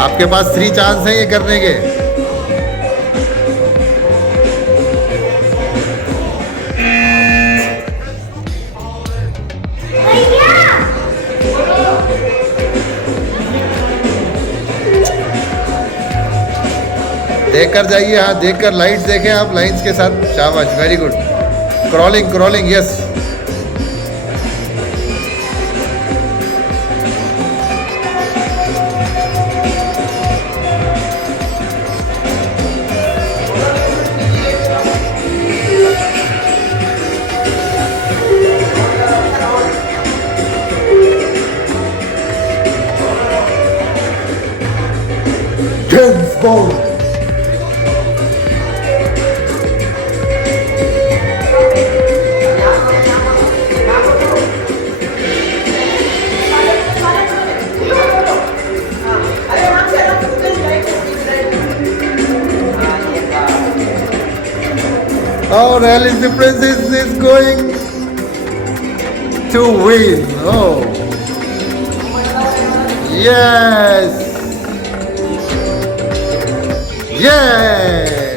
आपके पास 3 चांस हैं ये करने के। देखकर जाइए, हाँ देखकर, लाइट्स देखें आप लाइंस के साथ। शाबाश, very good. Crawling crawling, yes. James Bond. Oh, Ellis, the princess is going to win. Oh, yes, yes.